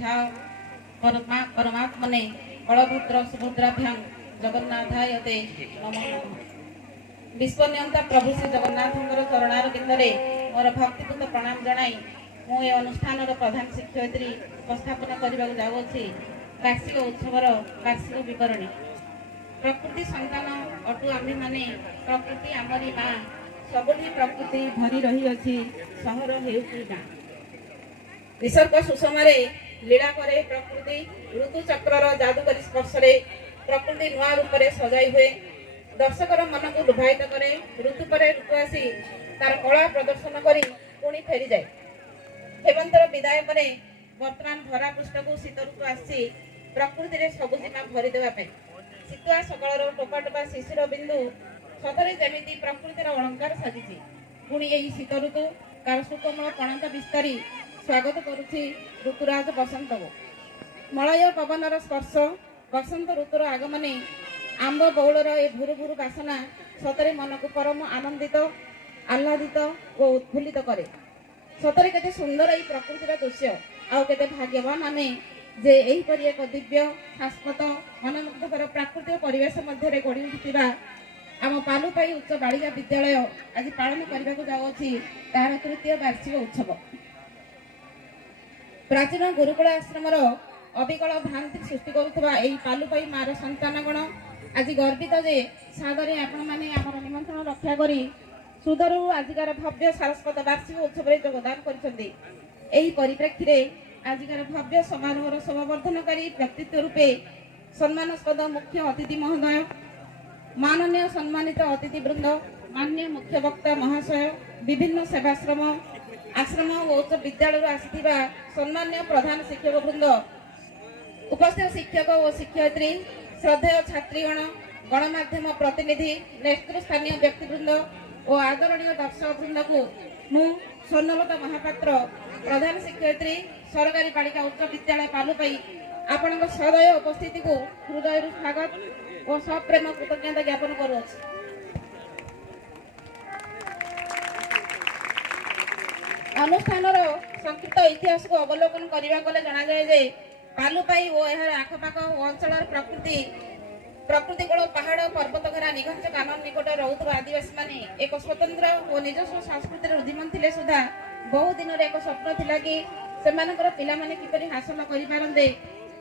ध्यान परमात्मने बलभद्र सुभद्राभ्यां जगन्नाथाय ते नमः। विश्वनियंता प्रभु श्री जगन्नाथंकर चरणार बिंदरे मोर भक्तिपूर्ण प्रणाम जनाई मु ए अनुष्ठान प्रधान शिक्षयित्री उपस्थापन करने जाऊँगी वार्षिक उत्सवर वार्षिक विवरणी। प्रकृति संतान अटु आम्भे माने प्रकृति आमरी माँ सबुठी प्रकृति भरी रही अछि सहर हेउकी गाँ। निसर्ग सुषमारे लीला करे प्रकृति ऋतु चक्रर जादुकरी स्पर्शरे प्रकृति नुआ रूपरे सजाई हुए दर्शकर मन को लुभायित करे ऋतु पर ऋतु आसी तार कला प्रदर्शन करी पुणी फेरी जाए। हेमंतर विदाय पर वर्तमान धरा पृष्ठ को शीत ऋतु आसी प्रकृति रे सबुजिमा भरी देवा पे शीतुआ सकलर टोपा टोपा शिशिर बिंदु सतरे जमिति प्रकृतिर अलंकार साजिछि। पुणी एही शीत ऋतु कार सुकोमल कणंत विस्तारी स्वागत करुछि ऋतुराज बसंत को। मलय पवनर स्पर्श बसंत ऋतुर आगमने आंब बौलर ए भुरु भुरु बासना सतरे मन को परम आनंदित आह्लादित और उत्फुल्लित करे। सतरे केते सुंदर एई प्रकृतिर दृश्य आउ केते भाग्यवान आमे जे एहीपरि एक दिव्य शाश्वत मनमुग्धकर प्राकृतिक परिवेश मध्य गढ़ी उठिथिबा आम पालुपाई उच्च बालिका विद्यालय आज पालन करने को जाऊँगी तार तृतीय वार्षिक उत्सव। प्राचीन गुरुकुल आश्रमर अविकल भ्रांति सृष्टि करुवा पालुपाई मार संतानगण आज गर्वित जे सादरे आपण मैंने आम निमंत्रण रक्षा कर सुदरू आजिकार भव्य सारस्वत वार्षिक उत्सव योगदान करिप्रेक्षी में आजिकार भव्य समारोह शोभावर्धनकारी व्यक्तित्व रूपे सम्मानास्पद मुख्य अतिथि महोदय माननीय सम्मानित अतिथि वृंद मान्य मुख्य वक्ता महाशय विभिन्न सेवाश्रम आश्रम और उच्च विद्यालय आसिथिबा सम्मान्य प्रधान शिक्षक वृंद उपस्थित शिक्षक और शिक्षयित्री श्रद्धेय छात्रीगण गणमाध्यम प्रतिनिधि नेतृस्थानीय व्यक्तिवृंद और आदरणीय दर्शक वृंद को मु स्वर्णलता महापात्र प्रधान शिक्षयित्री सरकारी बालिका उच्च विद्यालय पालुपाई आपण सदय उपस्थिति को हृदय स्वागत और सप्रेम कृतज्ञता ज्ञापन करुअछि। अनुष्ठान संक्षिप्त इतिहास को अवलोकन करने गले जना जाए जे पालुपाई और यार आखपाख अंचल प्रकृति कोल पहाड़ पर्वत घेरा निघंच कानन निकट रोथुवा आदिवासी माने एक स्वतंत्र और निजस्व संस्कृति रुद्धिमान थिले सुधा बहु दिन एक स्वप्न थिला कि सेमानकर पिला माने किपरि हासिल करि पारंदे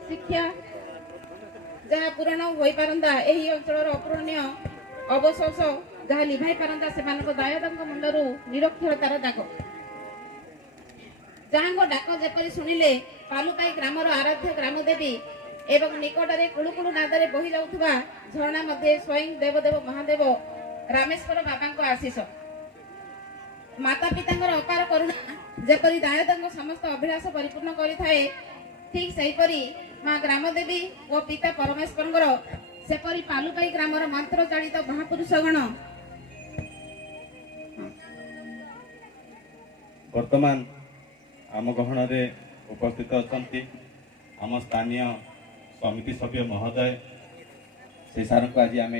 शिक्षा जहाँ पूरण हो पारंदा एही अंचलर अपूरणीय अवशेष जहाँ लिभाई पारंदा सेमानक दायदांग मुंडरू निरक्षरतार दाग जहाँ डाक जेपरि शुणिले पालुपाई ग्रामर आराध्य ग्रामदेवी एवं निकटरे कुळुकुळु नादरे बहि जाउथुबा झरणा मध्ये स्वयं देवदेव महादेव रामेश्वर बाबा आशीष माता पितांकर अपार करुणा जेपरि दायदांग समस्त अभिलाष परिपूर्ण करिथाए ठीक सेहीपरि माँ ग्रामदेवी और पिता परमेश्वर सेपरि पालुपाई ग्रामर मंत्र चालित महापुरुषगण वर्तमान आम गहन उपस्थित अच्छा आम स्थानीय समिति सभ्य महोदय से सार को आज आम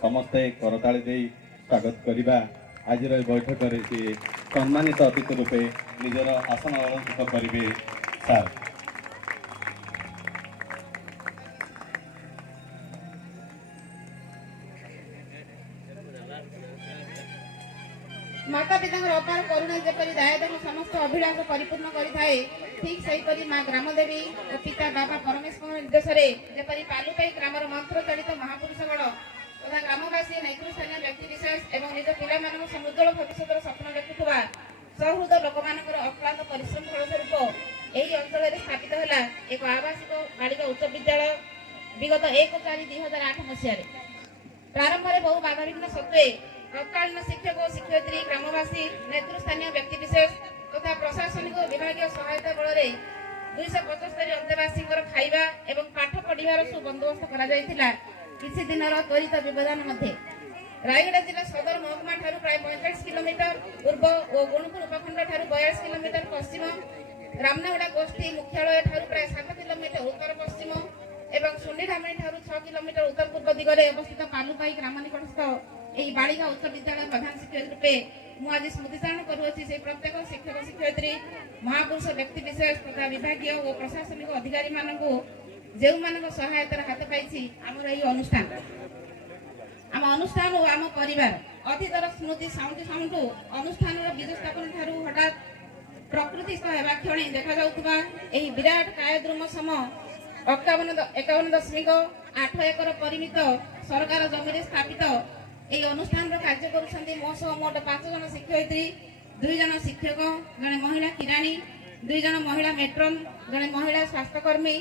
समस्ते करताली दे स्वागत करवा। आज बैठक से सम्मानित अतिथि रूपे निजर आसन अलंकृत करेंगे सार। माता पिता अपार करुणा जेपरि दायदांग समस्त अभिलाष परिपूर्ण करिथाए ठीक सेहीपरि माँ ग्रामदेवी और पिता बाबा परमेश्वर निर्देश जेपरि पालुपाई ग्रामर मंत्र चालित महापुरुषगण तथा ग्रामवासी नेतृस्थानीय व्यक्तिविशेष एवं निज पिलामान समुज्जवल भविष्य स्वप्न देखुवा सहृद लोक अक्लांत परिश्रम फलस्वरूप यही अंचल स्थापित है एक आवासिक बालिका उच्च विद्यालय विगत 1/4/2008 मसीह। प्रारंभ में बहु बाधाविघ्न सत्वे तत्कालीन शिक्षक और शिक्षयित्री ग्रामवासी नेतृस्थानीय व्यक्तिविशेष तथा प्रशासनिक विभाग सहायता बल 275 अंतेवासी खाइबा एवं पाठ पढ़ार सुबंदोबस्त किसी दिन त्वरित व्यवधान मध्य रायगड़ा जिला सदर महकुमा ठारू प्राय 45 किलोमीटर पूर्व और गुणुपुर उपखंड ठारू 42 किलोमीटर पश्चिम रामनागड़ा गोष्ठी मुख्यालय ठारू प्राय 7 किलोमीटर उत्तर पश्चिम एवं सुंडीढामणी ठारू 6 किलोमीटर उत्तर पूर्व दिगरे अवस्थित पालुपाई ग्राम निकटस्थ यही बालिका उच्च विद्यालय प्रधान शिक्षक रूपे आज स्मृतिचारण करुँच से प्रत्येक शिक्षक शिक्षयित्री महापुरुष व्यक्ति विशेष तथा विभागीय और प्रशासनिक अधिकारी मानक जो मान सहायतार हाथ पाई आमर यही अनुष्ठान आम अनुष्ठान और आम परिवार अतीतर स्मृति साउंटू साउंटू अनुष्ठान बीज स्थापन ठारू हठात प्रकृतिस्थ होगा क्षण देखा जाउथबा एही विराट कायद्रुम सम 51.8 एकर परिमित सरकार जमीन स्थापित यही अनुष्ठान कार्य करुछन्ति मो सह मोट 5 जन शिक्षयित्री 2 जन शिक्षक जड़े महिला किराणी 2 जन महिला मेट्रन जड़े महिला स्वास्थ्यकर्मी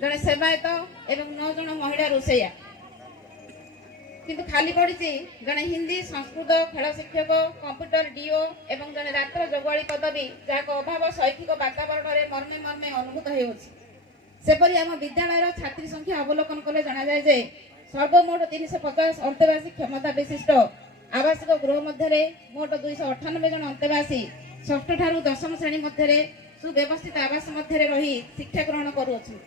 जड़े सेवायत एवं 9 जन महिला रोषैया किंतु खाली पड़ी जड़े हिंदी संस्कृत खेल शिक्षक कंप्यूटर डीओ एवं जड़े रात्र जोगाड़ी पदवी जहाँ अभाव शैक्षिक वातावरण में मर्मे मर्मे अनुभूत होपरी आम विद्यालय छात्री संख्या अवलोकन कले जना जाए सर्वमोट 350 अंतेवासी क्षमता विशिष्ट आवासिक गृह मध्य मोट 298 जन अंतेवासी षष्ठ ठारू दशम श्रेणी मध्य सुव्यवस्थित आवास मध्य रही शिक्षा ग्रहण करुअछन।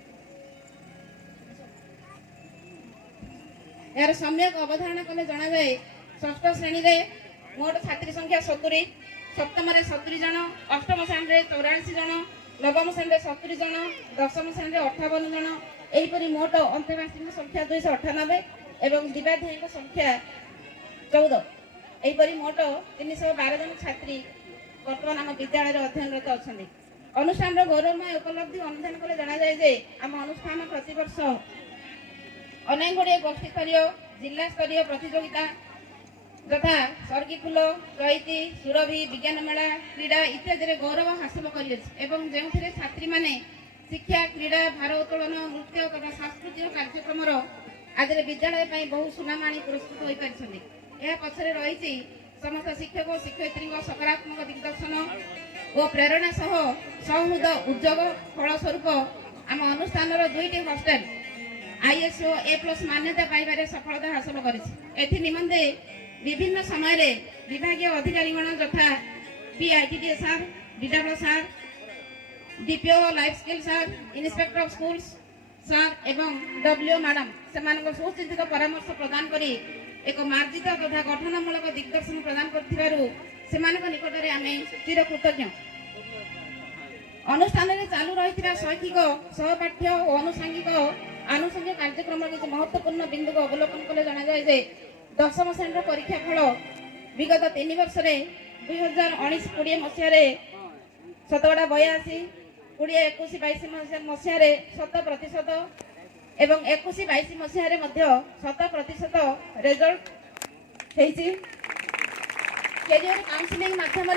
यार सम्यक अवधारणा कले जना जाए षष्ठ श्रेणी रे मोट छात्री संख्या 70 सप्तम रे 70 जन अष्टम श्रेणी रे 84 जन नवम श्रेणी रे 70 जन दशम श्रेणी रे 58 जन एहीपरि मोट अंतेवासी संख्या 298 एवं दिवाध्यायी संख्या 14 एहीपरि मोट 312 जन छात्री वर्तमान आम विद्यालय अध्ययनरत अच्छा अनुष्ठान गौरवमय उपलब्धि अनुधान कले जना जाए जे आम अनुष्ठान प्रतिवर्ष अनेक गुड़िए गोष्ठी स्तरीय जिला स्तरीय प्रतियोगिता तथा सर्गी फूल चैती सुरभि विज्ञान मेला क्रीड़ा इत्यादि गौरव हासिल कर छात्री माने शिक्षा क्रीड़ा भारोत्तोलन नृत्य तथा सांस्कृतिक कार्यक्रम आज विद्यालय बहु सुनाम आनी पुरस्कृत हो पारि पछरे रही समस्त शिक्षक और शिक्षयित्री सकारात्मक दिग्दर्शन और प्रेरणा सह सहृद उद्योग फलस्वरूप आम अनुष्ठान 2टी हॉस्टेल ISO A+ मान्यता पाइबारे सफलता हासिल करिछि। निमंते विभिन्न समय विभागीय अधिकारी यथा PITD सार DW सार DPO लाइफ स्किल सार इन्स्पेक्टर ऑफ स्कूल्स सार एवं WO मैडम से सुचिंतित परामर्श प्रदान करी एक मार्जित तथा गठनमूलक दिग्दर्शन प्रदान कर निकट में आम चिर कृतज्ञ। अनुष्ठान में चालू रही शैक्षिक सहपाठ्य और आनुषंगिक कार्यक्रम किसी महत्वपूर्ण बिंदु को अवलोकन कले जना जाए दशम श्रेणी परीक्षा फल विगत 3 वर्ष 2019-20 मसीह 82 2021-22 मसीह 100% एवं 21-22 मसीह 100% रिजल्ट कैरियर काउंसिलिंग माध्यम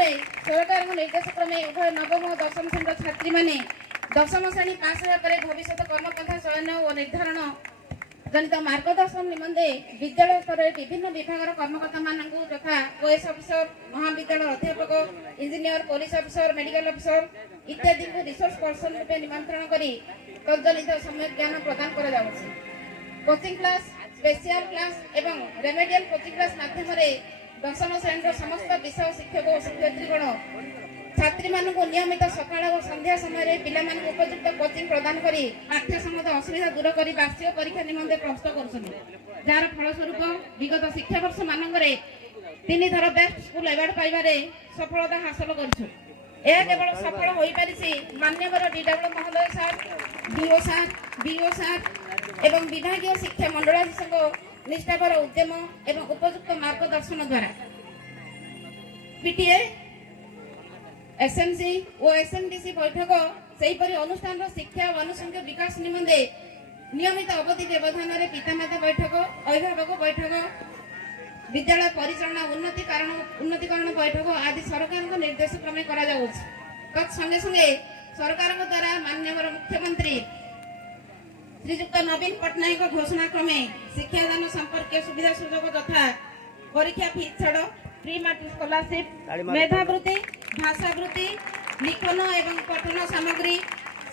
सरकार निर्देश क्रमे उभय नवम और दशम श्रेणी छात्री माने दशम श्रेणी पास होगा भविष्य कर्मपंथा चयन और निर्धारण जनित मार्गदर्शन निमंते विद्यालय स्तर विभिन्न विभाग कर्मकर्ता मानक यथा OS अफिसर महाविद्यालय अध्यापक engineer police officer medical officer इत्यादि को रिसोर्स पर्सन रूपे निमंत्रण करी तज्जनित समय ज्ञान प्रदान करा जाउछि। कोचिंग क्लास स्पेशल क्लास एवं रेमेडियल कोचिंग क्लास माध्यम दशम श्रेणी समस्त विषय शिक्षक और शिक्षयित्रीगण छात्री मानक नियमित सकाळ और संध्या समय पिला मानक उपयुक्त कोचिंग प्रदान करी पाठ्य संबंध असुविधा दूर करी वार्षिक परीक्षा निमंते प्रस्तुत करुछन्ति जार फलस्वरूप विगत शिक्षा वर्ष मानकरे 3 थर बेस्ट स्कूल अवार्ड पाइबारे सफलता हासिल करिछु। यह केवल सफल होई पारिछि मान्यवर DW महोदय सार DO सार BO सार एवं विभागीय शिक्षा मंडलाधीश निष्ठापर उद्यम एवं उपयुक्त मार्गदर्शन द्वारा PTA SMC और SMDC बैठक सेहीपरि अनुष्ठान शिक्षा और आनुषंगिक विकास निमंते नियमित अवधि व्यवधान में पितामाता बैठक अभिभावक बैठक विद्यालय परिचालना उन्नतीकरण बैठक आदि सरकार निर्देश क्रमे करा जाउछि। तत्संगे संगे सरकार द्वारा माननीय मुख्यमंत्री श्रीजुक्त नवीन पट्टनायक घोषणा क्रमे शिक्षादान संपर्क सुविधा सुजोग तथा परीक्षा फीस छाड़ प्री मैट्रिक स्कॉलरशिप मेधावृत्ति भाषावृत्ति लिखन एवं पठन सामग्री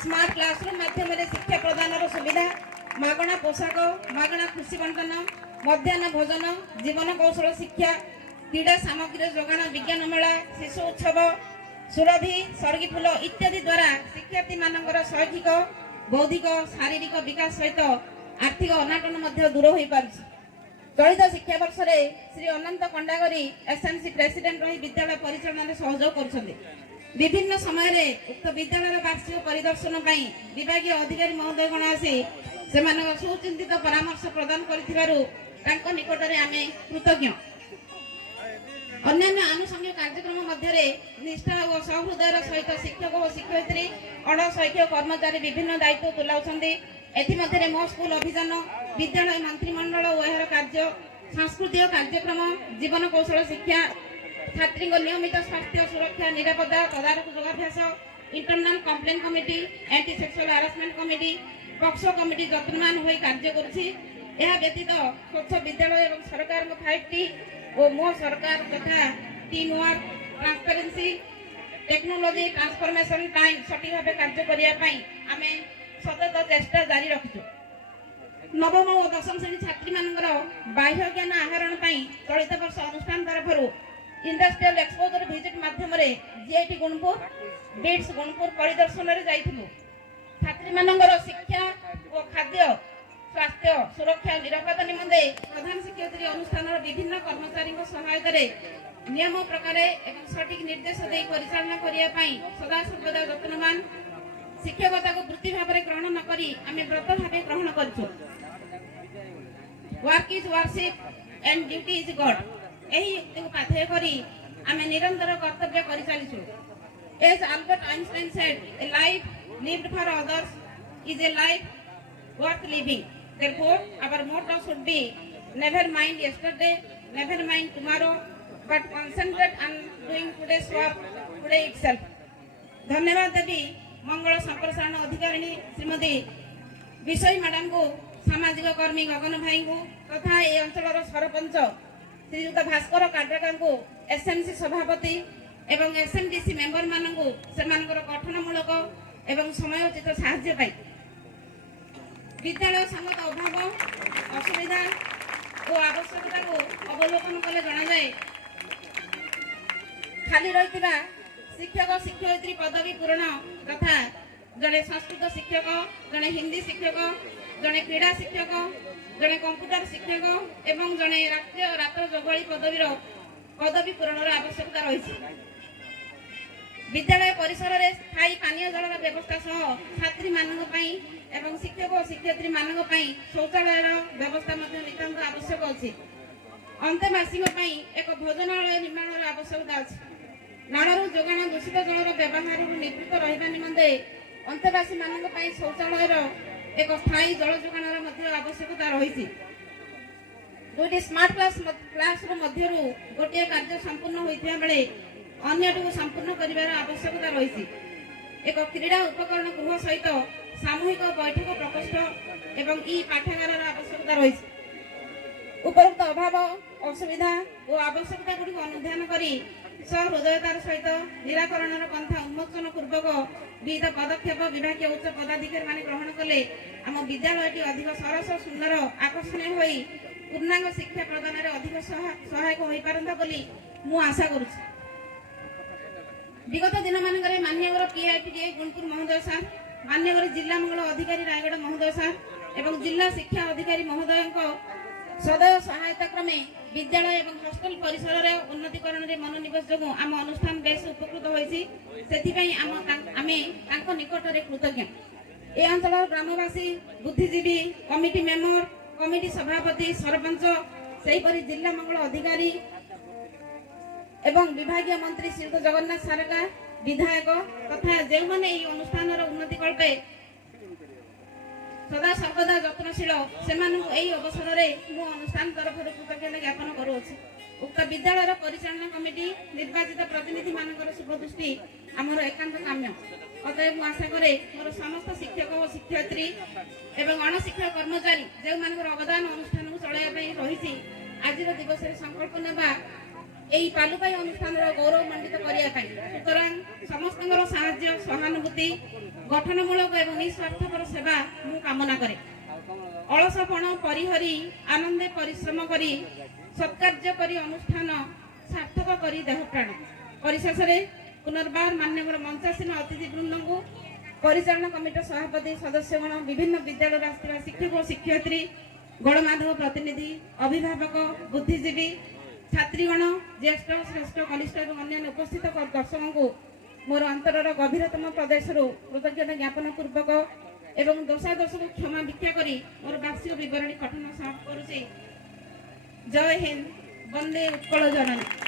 स्मार्ट क्लासरूम माध्यम शिक्षा प्रदान सुविधा मागणा पोशाक मागणा खुशी बंटन मध्याह्न भोजन जीवन कौशल शिक्षा क्रीड़ा सामग्री जोगाण विज्ञान मेला शिशु उत्सव सुरभि सर्गी फूल इत्यादि द्वारा शिक्षार्थी मानकर शैक्षिक बौद्धिक शारीरिक विकास सहित आर्थिक अनाटन दूर हो पार चलित शिक्षा वर्ष श्री अनंत कंडागरी एसएमसी प्रेसिडेंट रही विद्यालय परिचालन सहयोग कर विभिन्न समय उक्त विद्यालय वार्षिक परिदर्शन विभाग अधिकारी महोदयगण आसी से सुचिंतित परामर्श प्रदान कर निकट में आम कृतज्ञ। अन्य आनुषंगिक कार्यक्रम मध्य निष्ठा और सहृदय सहित शिक्षक और शिक्षयित्री अणशैक्षिक कर्मचारी विभिन्न दायित्व तुलाउछन्ति। एथिमध्यरे मो स्कूल अभियान विद्यालय मंत्रिमंडल और एहर कार्य सांस्कृतिक कार्यक्रम जीवन कौशल शिक्षा छात्री नियमित स्वास्थ्य सुरक्षा निरापत्ता तदारख योगाभ्यास internal complaint committee anti sexual harassment committee POCSO committee जत्नमान होई कार्य करुछि। यह व्यतीत स्वच्छ विद्यालय एवं सरकार 5T और मो सरकार तथा team work transparency technology transformation time सटीक भाव कार्य करिया पई आमे सतत चेष्टा जारी रखिछु। नवम और दशम श्रेणी छात्री मानकर बाह्य ज्ञान आहरण पई चलित वर्ष अनुष्ठान तरफरु इंडस्ट्रियल एक्सपोजर विजिट माध्यम जीआईटी गुणपुर बीट्स गुणपुर परिदर्शन रे जाइथिलु। छात्री मानकर शिक्षा और खाद्य स्वास्थ्य सुरक्षा निरापत्ता निमंते प्रधान शिक्षयित्री अनुष्ठान विभिन्न कर्मचारी सहायता नियम प्रकार एवं सठिक निर्देश दे परिचालना करिया पई सदा सर्वदा यत्नवान शिक्षकता को वृत्ति भाव में ग्रहण न करी आमे व्रत भाव ग्रहण करछु। Work is worship and duty is god एही युक्ति को पाथेय करी आमे निरंतर कर्तव्य करि चलिछु। As Albert Einstein said a life lived for others is a life worth living. Therefore our motto should be never mind yesterday, never mind tomorrow, but concentrate on doing today's work today itself। धन्यवाद देवी मंगल संप्रसारण अधिकारिणी श्रीमती विषय madam को सामाजिक कर्मी गगन भाई को तथा ए अंचल सरपंच श्रीयुक्त भास्कर काड्राका को एसएमसी सभापति एवं एसएमडीसी मेंबर मानक सेमानकर गठनमूलक एवं समयोचित साहाय्य पाई विद्यालय संगत अभाव असुविधा और आवश्यकता को अवलोकन कले जना जाए खाली रही शिक्षक शिक्षयित्री पदवी पूरण तथा जड़े संस्कृत शिक्षक जड़े हिंदी शिक्षक जड़े क्रीड़ा शिक्षक जड़े कंप्यूटर शिक्षक एवं जड़े राष्ट्रीय रात्र जोगली पदवी पूरण आवश्यकता रही। विद्यालय परिसर में स्थायी पानीय जल व्यवस्था सह छात्री मानक एवं शिक्षक और शिक्षयित्री मानक शौचालय व्यवस्था नितांत आवश्यक अच्छी। अंतेवासी एक भोजनालय निर्माण आवश्यकता अच्छी। नाड़ू जोगाण दूषित जलर व्यवहार निवृत्त रहा निमंते अंतेवासी मानक शौचालय एक स्थायी जल जोगाण आवश्यकता रही। दुईटी स्मार्ट क्लासरूम मध्य गोटे कार्य संपूर्ण होता बेले अन्यटू संपूर्ण कर आवश्यकता रही। एक क्रीड़ा उपकरण गृह सहित सामूहिक बैठक प्रकोष्ठ एवं ई पाठागार आवश्यकता रही। उपरोक्त अभाव असुविधा और आवश्यकता गुड़ी अनुध्यान करी सहृदयतार सहित निराकरण पंथा उन्मोचन पूर्वक विविध पदक्षेप विभाग उच्च पदाधिकारी मान ग्रहण कले आम विद्यालय अधिक सरस सुंदर आकर्षणीय होई पूर्णांग शिक्षा प्रदान में अधिक सहायक हो पारंता बोली मु आशा करुछि। विगत दिन मानक मान्यवर पीआईपीडीए गुणपुर महोदय सार मान्यवर जिला मंगल अधिकारी रायगढ़ महोदय सार एवं जिला शिक्षा अधिकारी महोदय सदैव सहायता क्रमे विद्यालय एवं हॉस्टल परिसर में उन्नतीकरण में मनोनिवेश जो आम अनुष्ठान बेस उपकृत होती निकट में कृतज्ञ। ए अंचल ग्रामवासी बुद्धिजीवी कमिटी मेंबर कमिटी सभापति सरपंच सेहीपरि जिला मंगल अधिकारी एवं विभागीय मंत्री श्रीयुक्त जगन्नाथ सारका विधायक तथा जो मैंने अनुष्ठान उन्नति कल्पे सदा सर्वदा यत्नशील से अवसर में अनुष्ठान तरफ कृतज्ञता ज्ञापन करुच्छी। उक्त विद्यालय परिचालन कमिटी निर्वाचित प्रतिनिधि मानकर शुभदृष्टि आमर एकांत काम्य। अतएव आशा करे मोर समस्त शिक्षक और शिक्षयित्री एवं अणशिक्षक कर्मचारी जो मान अवदान अनुष्ठान को चलैया रही आज दिवस संकल्प नेबा यही पालुपाई अनुष्ठान गौरव मंडित करने सुतरां समस्त साहाय्य सहानुभूति गठनमूलक एवं निस्वार्थपर सेवा मु कामना करे। अलसपण परिहरी आनंदे परिश्रम करी सत्कार्य करी अनुष्ठान सार्थक करी देह प्राण परिशेष पुनर्बार मान्यवर मंचासीन अतिथि वृंद को परिचालन कमिटी सभापति सदस्यगण विभिन्न विद्यालय आसुवा शिक्षक और शिक्षयित्री गणमाध्यम प्रतिनिधि अभिभावक बुद्धिजीवी छात्रीगण ज्येष्ठ श्रेष्ठ कनिष्ठ और अन्य उपस्थित दर्शकों को मोर अंतरर गभीरतम प्रदेश कृतज्ञता ज्ञापन पूर्वक एवं दोषादोष को क्षमा भिक्षा करी मोर वार्षिक विवरणी कठिन समाप्त करुचे। जय हिंद, वंदे उत्कल जननी।